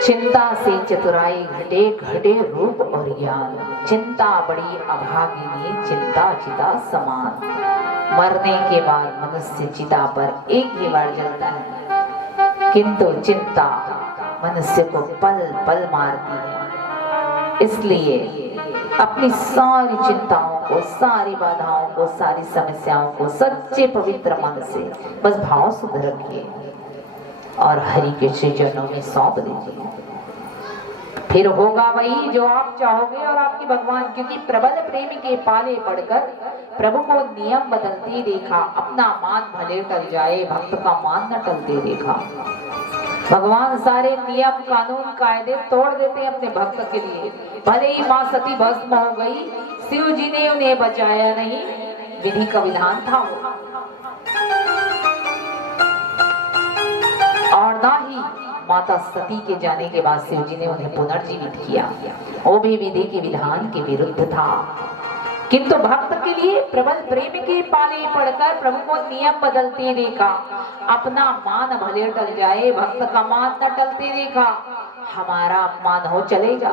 चिंता से चतुराई घटे, घटे रूप और ज्ञान। चिंता बड़ी अभागिनी, चिंता चिता समान। मरने के बाद मनुष्य चिता पर एक ही बार जलता है, किंतु चिंता मनुष्य को पल पल मारती है। इसलिए अपनी सारी चिंताओं को, सारी बाधाओं को, सारी समस्याओं को सच्चे पवित्र मन से बस भाव शुद्ध रखिए और हरि के श्री चरणों में सौंप दीजिए। फिर होगा वही जो आप चाहोगे और आपकी भगवान, क्योंकि प्रबल प्रेम के पाले पड़कर प्रभु को नियम बदलते देखा। अपना मान भले टल जाए, भक्त का मान न टलते देखा। भगवान सारे नियम कानून कायदे तोड़ देते हैं अपने भक्त के लिए। भले ही मां सती भस्म हो गई, शिव जी ने उन्हें बचाया नहीं, विधि का विधान था वो। और ना ही माता सती के जाने के बाद शिव जी ने उन्हें पुनर्जीवित किया, वो भी विधि के विधान के विरुद्ध था। किंतु भक्त के लिए प्रबल प्रेम के पाले पड़कर प्रभु को नियम बदलते देखा। अपना मान भले टल जाए, भक्त का मान न टलते देखा। हमारा अपमान हो चलेगा,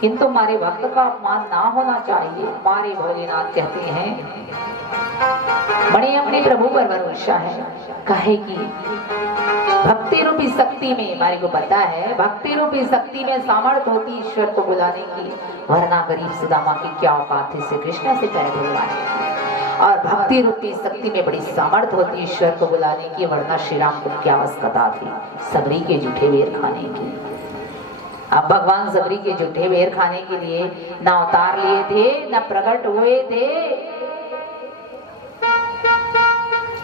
किंतु हमारे भक्त का अपमान ना होना चाहिए। हमारे भोलेनाथ कहते हैं बड़े अपने प्रभु पर भरोसा है, कहे कि भक्ति रूपी शक्ति में, हमारे को पता है भक्ति रूपी शक्ति में सामर्थ्य होती ईश्वर को बुलाने की, वरना गरीब सुदामा की क्या औकात थी श्री कृष्ण से पैर धुलवाने की। और भक्ति रूपी शक्ति में बड़ी सामर्थ्य होती ईश्वर को बुलाने की, वरना श्री राम को क्या आवश्यकता थी सबरी के जूठे बेर खाने की। अब भगवान सबरी के जूठे बेर खाने के लिए न अवतार लिए थे, न प्रकट हुए थे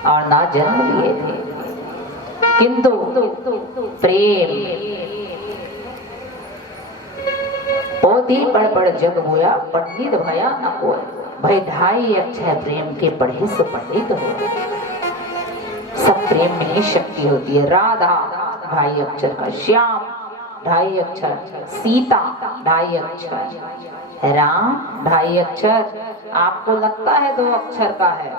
और न जन्म लिए थे, किंतु प्रेम पोथी पढ़ पढ़ जग होया, पंडित भया न कोय। भाई 2.5 अक्षर प्रेम के पढ़े सो पंडित हो। सब प्रेम में ही शक्ति होती है। राधा 2.5 अक्षर का, श्याम 2.5 अक्षर, सीता 2.5 अक्षर, राम 2.5 अक्षर। आपको लगता है 2 अक्षर का है,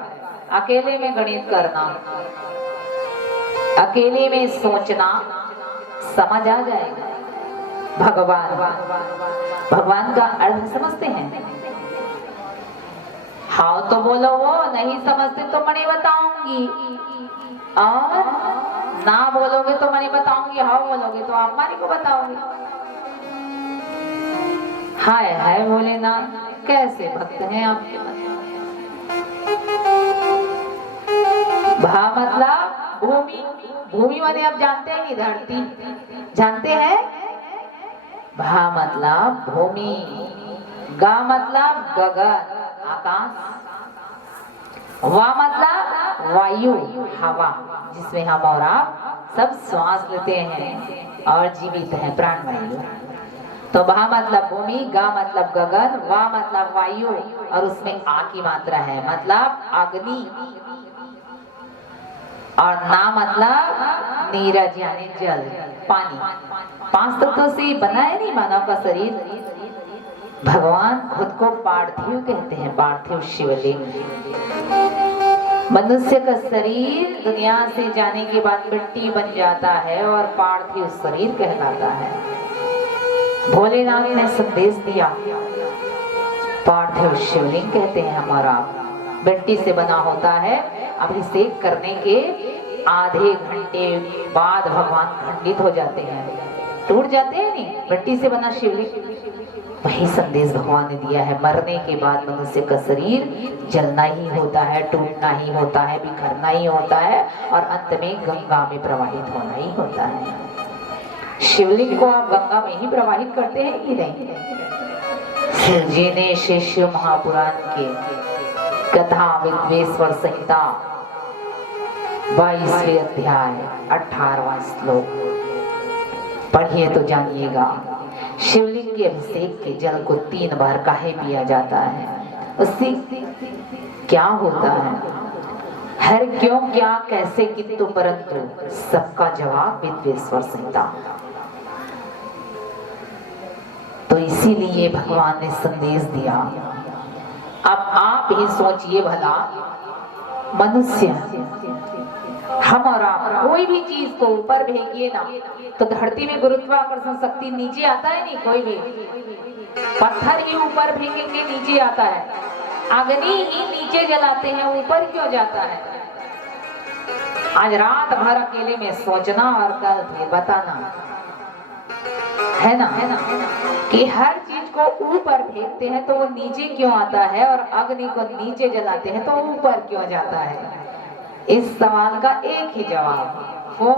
अकेले में गणित करना, अकेले में सोचना, समझ आ जाएगा। भगवान का अर्थ समझते हैं? हाँ तो बोलो, वो नहीं समझते तो मैं बताऊंगी, और ना बोलोगे तो मैं बताऊंगी, हाँ बोलोगे तो आप हमारे को बताओगे। हाय हाय भोलेनाथ, कैसे भक्त हैं आपके। भा मतलब भूमि, भूमि माने आप जानते हैं नहीं, धरती जानते हैं। भा मतलब भूमि, गा मतलब गगन आकाश, वा मतलब वायु हवा, जिसमें हम और आप सब श्वास लेते हैं और जीवित हैं, प्राणवायु। तो भा मतलब भूमि, गा मतलब गगन, वा मतलब वायु, और उसमें आ की मात्रा है मतलब अग्नि, और ना मतलब नीरज यानी जल, पानी। 5 तत्वों से बना है नहीं मानव का शरीर। भगवान खुद को पार्थिव कहते हैं, पार्थिव शिवलिंग। मनुष्य का शरीर दुनिया से जाने के बाद मिट्टी बन जाता है और पार्थिव शरीर कहलाता है। भोलेनाथ ने संदेश दिया, पार्थिव शिवलिंग कहते हैं हमारा, मिट्टी से बना होता है। अभिषेक करने के आधे घंटे बाद भगवान खंडित हो जाते हैं, टूट जाते हैं नहीं, मिट्टी से बना शिवलिंग। वही संदेश भगवान ने दिया है, मरने के बाद मनुष्य का शरीर जलना ही होता है, टूटना ही होता है, बिखरना ही होता है, और अंत में गंगा में प्रवाहित होना ही होता है। शिवलिंग को आप गंगा में ही प्रवाहित करते हैं कि नहीं? शिव जी ने शिव महापुराण के कथा विद्वेश्वर संहिता 22वें अध्याय 18वां श्लोक पढ़िए तो जानिएगा। शिवलिंग के अभिषेक के जल को 3 बार काहे पिया जाता है, उससे क्या होता है? हर क्यों क्या कैसे किंतु परंतु सबका जवाब विद्वेश्वर संहिता। तो इसीलिए भगवान ने संदेश दिया। अब आप ही सोचिए भला, मनुष्य हम और आप कोई भी चीज को ऊपर फेंकिए ना तो धरती में गुरुत्वाकर्षण शक्ति नीचे आता है नहीं? कोई भी पत्थर ही ऊपर फेंकेंगे नीचे आता है, अग्नि ही नीचे जलाते हैं ऊपर क्यों जाता है? आज रात भर अकेले में सोचना और कल फिर बताना, है ना कि हर चीज को ऊपर फेंकते हैं तो वो नीचे क्यों आता है, और अग्नि को नीचे जलाते हैं तो ऊपर क्यों जाता है? इस सवाल का एक ही जवाब वो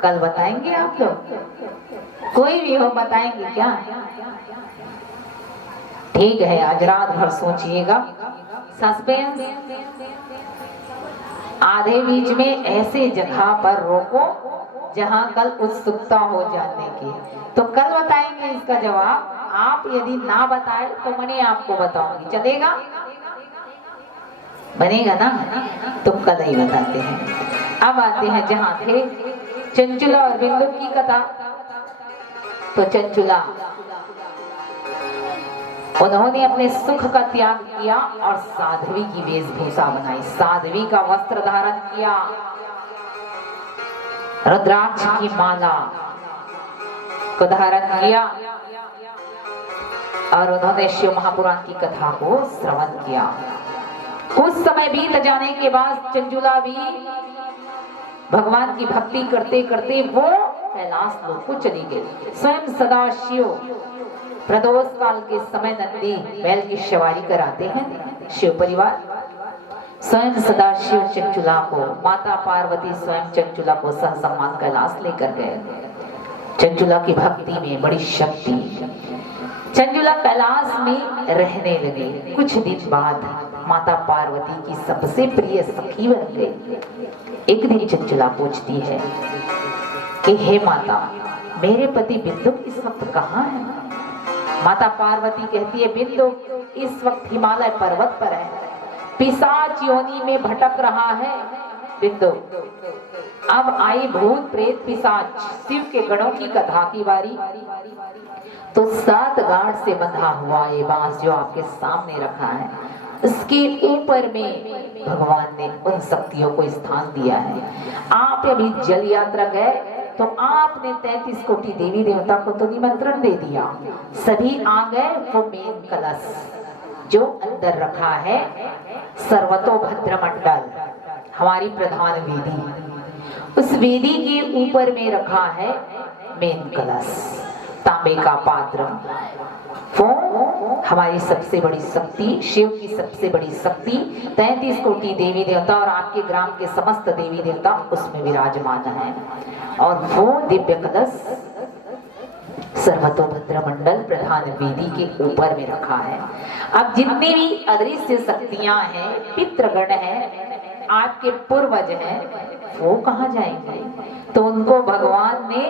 कल बताएंगे आप लोग। कोई भी हो बताएंगे क्या? ठीक है, आज रात भर सोचिएगा। सस्पेंस आधे बीच में ऐसे जगह पर रोको जहां कल उत्सुकता हो जाने की, तो कल बताएंगे इसका जवाब। आप यदि ना बताए तो मैंने आपको बताऊंगी, चलेगा? बनेगा ना? तो कल ही बताते हैं। अब आते हैं जहां थे चंचुला और बिंदु की कथा। तो चंचुला उन्होंने अपने सुख का त्याग किया और साध्वी की वेशभूषा बनाई, साध्वी का वस्त्र धारण किया, रुद्राक्ष की माला को धारण किया और उन्होंने शिव महापुराण की कथा को श्रवण किया। कुछ समय बीत जाने के बाद चंचुला भी भगवान की भक्ति करते करते वो कैलाश लोक को चली गई। स्वयं सदाशिव प्रदोष काल के समय नंदी बैल की सवारी कराते हैं शिव परिवार। स्वयं सदाशिव चंचुला को, माता पार्वती स्वयं चंचुला को सह सम्मान कैलाश लेकर गए। चंचुला की भक्ति में बड़ी शक्ति। चंचुला कैलाश में रहने लगे। कुछ दिन बाद माता पार्वती की सबसे प्रिय सखी बन गई। एक दिन चंचुला पूछती है कि हे माता, मेरे पति बिंदु इस वक्त कहाँ है? माता पार्वती कहती है, बिंदु इस वक्त हिमालय पर्वत पर है, पिशाच योनि में भटक रहा है। बिंदु अब आई भूत प्रेत पिशाच शिव के गणों की कथा की बारी। तो 7 गांठ से बंधा हुआ ये बांस जो आपके सामने रखा है, इसके ऊपर में भगवान ने उन शक्तियों को स्थान दिया है। आप अभी जल यात्रा गए तो आपने 33 कोटि देवी देवता को तो निमंत्रण दे दिया, सभी आ गए। वो मेन कलश जो अंदर रखा है, सर्वतोभद्र मंडल हमारी प्रधान वेदी, उस वेदी के ऊपर में रखा है मेन कलश, तांबे का पात्र। वो हमारी सबसे बड़ी शक्ति, शिव की सबसे बड़ी शक्ति, 33 कोटि देवी देवता और आपके ग्राम के समस्त देवी देवता उसमें विराजमान है। और वो दिव्य कलश सर्वतोभद्र मंडल प्रधान वेदी के ऊपर में रखा है। अब जितनी भी अदृश्य शक्तियां हैं, पितृगण हैं, आपके पूर्वज हैं, वो कहाँ जाएंगे? तो उनको भगवान ने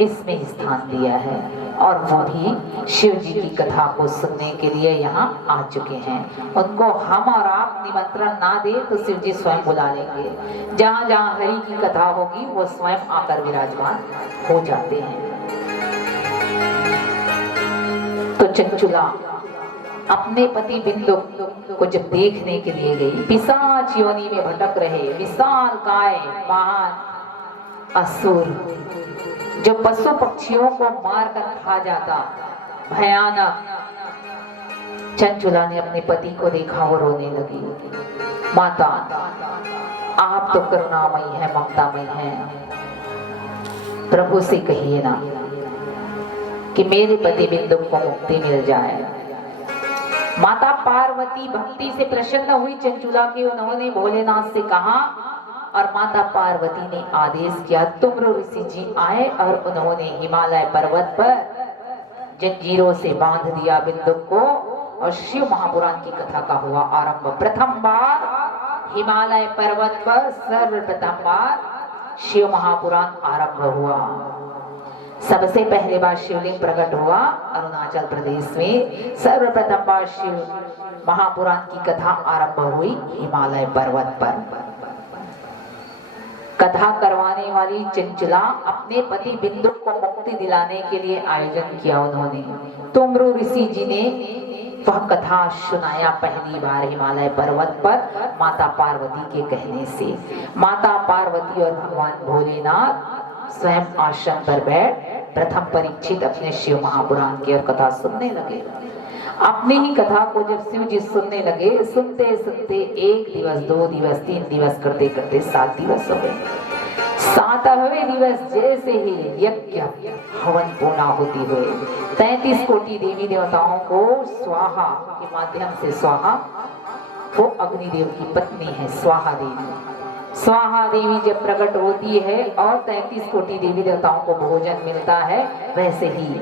इसमें स्थान दिया है और वो भी शिव जी की कथा को सुनने के लिए यहाँ आ चुके हैं। उनको हम और आप निमंत्रण ना दे तो शिव जी स्वयं बुला लेंगे। जहाँ जहाँ हरि की कथा होगी वो स्वयं आकर विराजमान हो जाते हैं। तो चंचुला अपने पति बिंदु को जब देखने के लिए गई, पिशाच योनि में भटक रहे विशाल काय महान असुर जो पशु पक्षियों को मार कर खा जाता, भयानक। चंचुला ने अपने पति को देखा, वो रोने लगी। माता, आप तो करुणामयी है, ममतामयी है, प्रभु से कहिए ना कि मेरे पति बिंदु को मुक्ति मिल जाए। माता पार्वती भक्ति से प्रसन्न हुई चंचुला की, उन्होंने भोलेनाथ से कहा और माता पार्वती ने आदेश किया तुमरो ऋषि जी आए और उन्होंने हिमालय पर्वत पर जंजीरों से बांध दिया बिंदुक को और शिव महापुराण की कथा का हुआ आरंभ। प्रथम बार हिमालय पर्वत पर सर्वप्रथम बार शिव महापुराण आरंभ हुआ। सबसे पहले बार शिवलिंग प्रकट हुआ अरुणाचल प्रदेश में। सर्वप्रथम बार शिव महापुराण की कथा आरंभ हुई हिमालय पर्वत पर। कथा करवाने वाली चंचला अपने पति बिंदुक को मुक्ति दिलाने के लिए आयोजन किया उन्होंने। तुमरो ऋषि जी ने वह कथा सुनाया पहली बार हिमालय पर्वत पर माता पार्वती के कहने से। माता पार्वती और भगवान भोलेनाथ स्वयं आश्रम पर बैठ प्रथम परीक्षित अपने शिव महापुराण की और कथा सुनने लगे। अपनी ही कथा को जब शिव जी सुनने लगे, सुनते सुनते 1 दिवस 2 दिवस 3 दिवस करते करते 7 दिवस हो गए। 7वें दिवस जैसे ही यज्ञ हवन पूर्णाहुति हुए 33 कोटि देवी देवताओं को स्वाहा के माध्यम से, स्वाहा वो अग्निदेव की पत्नी है स्वाहा देवी। स्वाहा देवी जब प्रकट होती है और 33 कोटि देवी देवताओं को भोजन मिलता है, वैसे ही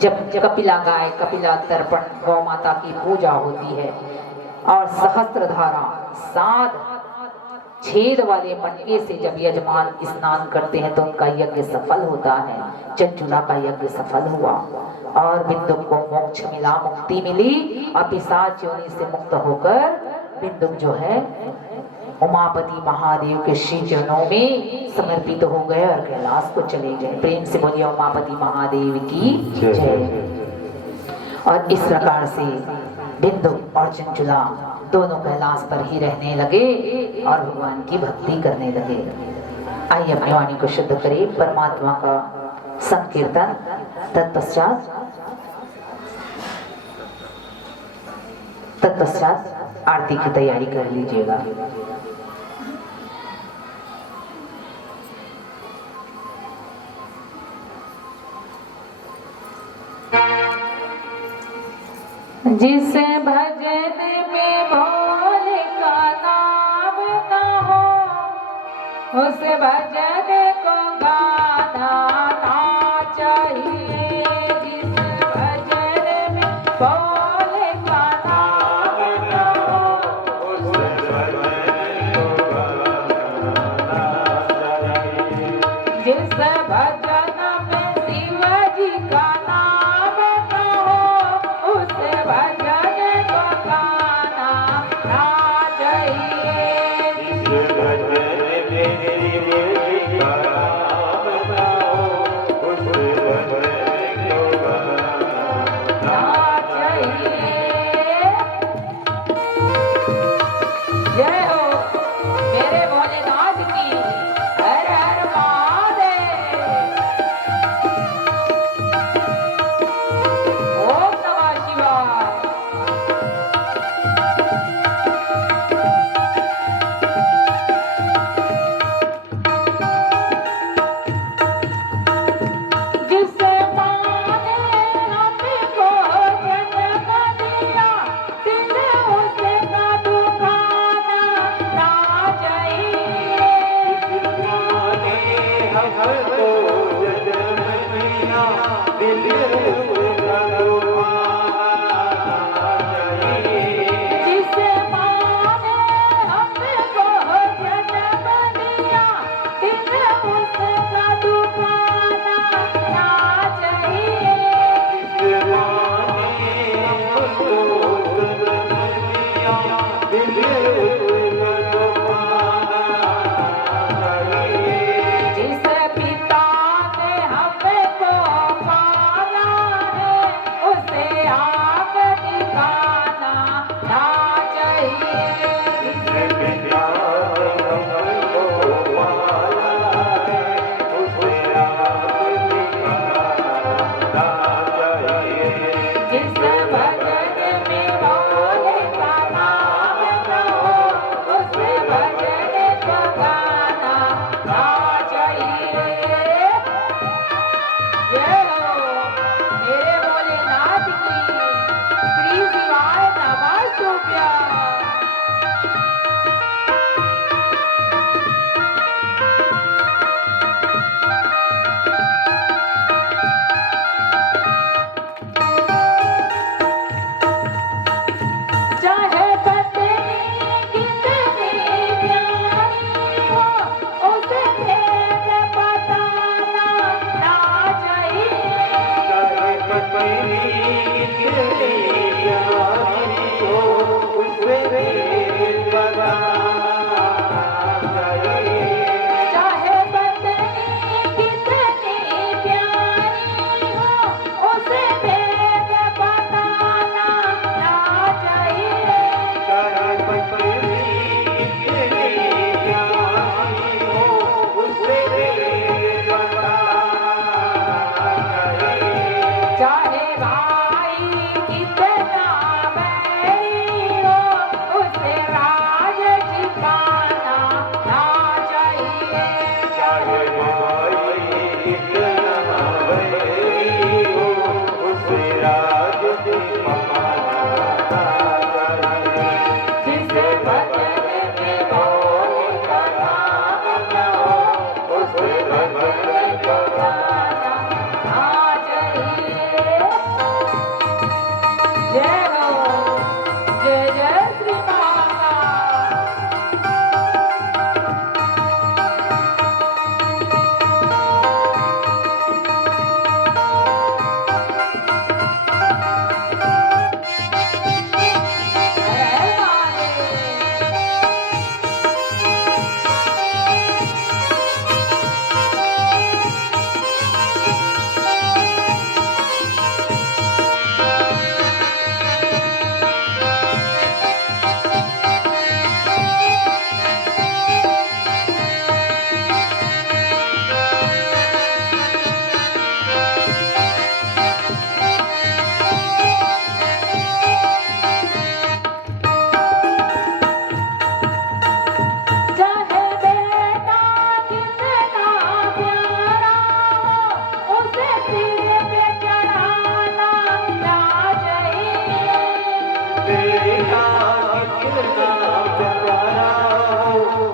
जब कपिला गाय, कपिला तर्पण, गौ माता की पूजा होती है और सहस्त्रधारा 7 छेद वाले मटके से जब यजमान स्नान करते हैं तो उनका यज्ञ सफल होता है। चंचुला का यज्ञ सफल हुआ और बिंदुक को मोक्ष मिला, मुक्ति मिली और पिशाच योनि से मुक्त होकर बिंदुक जो है उमापति महादेव के श्री चरणों में समर्पित हो गए और कैलाश को चले गए। प्रेम से बोलिए उमापति महादेव की जय। और इस प्रकार से बिंदुक और चंचुला दोनों कैलाश पर ही रहने लगे और भगवान की भक्ति करने लगे। आइए अपनी वाणी को शुद्ध करें, परमात्मा का संकीर्तन। तत्पश्चात आरती की तैयारी कर लीजिएगा। जिस भजन में भोले का नाम न हो उस भजन को गाना ना चाहिए। जिस भजन में भोले का नाम न हो उस भजन को गाना चाहिए। जिस भजन में शिव जी का नाम न हो उस भजन को गाना ना चाहिए। जिस भजन में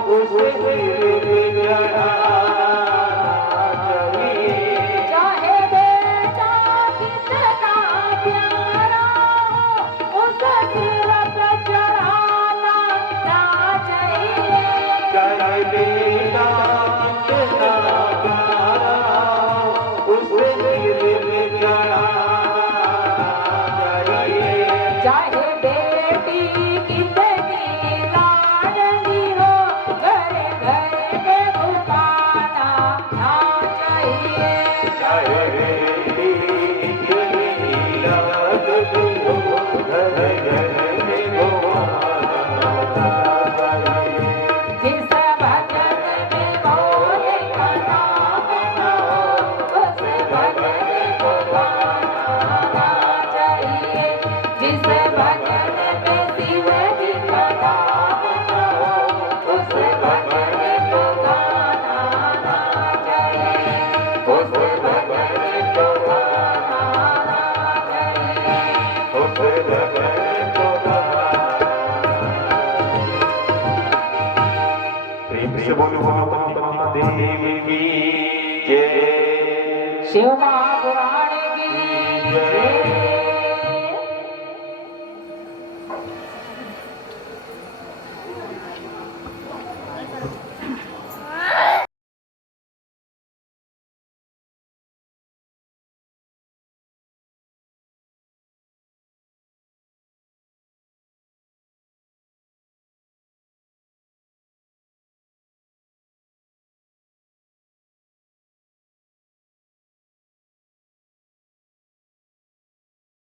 उसे सिर पे चढ़ाना चाहिए। चाहे बेटा कितना प्यारा हो, उसे सिर पे चढ़ाना ना चाहिए। चाहे बेटा कितना प्यारा हो, उसे सिर पे चढ़ाना चाहिए। चाहे बेटी कितनी लाडली हो, घर घर में बुलाना ना चाहिए। चाहे बेटी कितनी लाडली हो, घर घर में बुलाना चाहिए। जिस भजन में मोहे का नाम हो, उस भजन को गाना चाहिए। जिस भजन में शिव जी का नाम हो, उस भजन को गाना चाहिए। उस भजन को गाना चाहिए। उस भजन को प्रेम से बोलो महादेवी की जय। शिव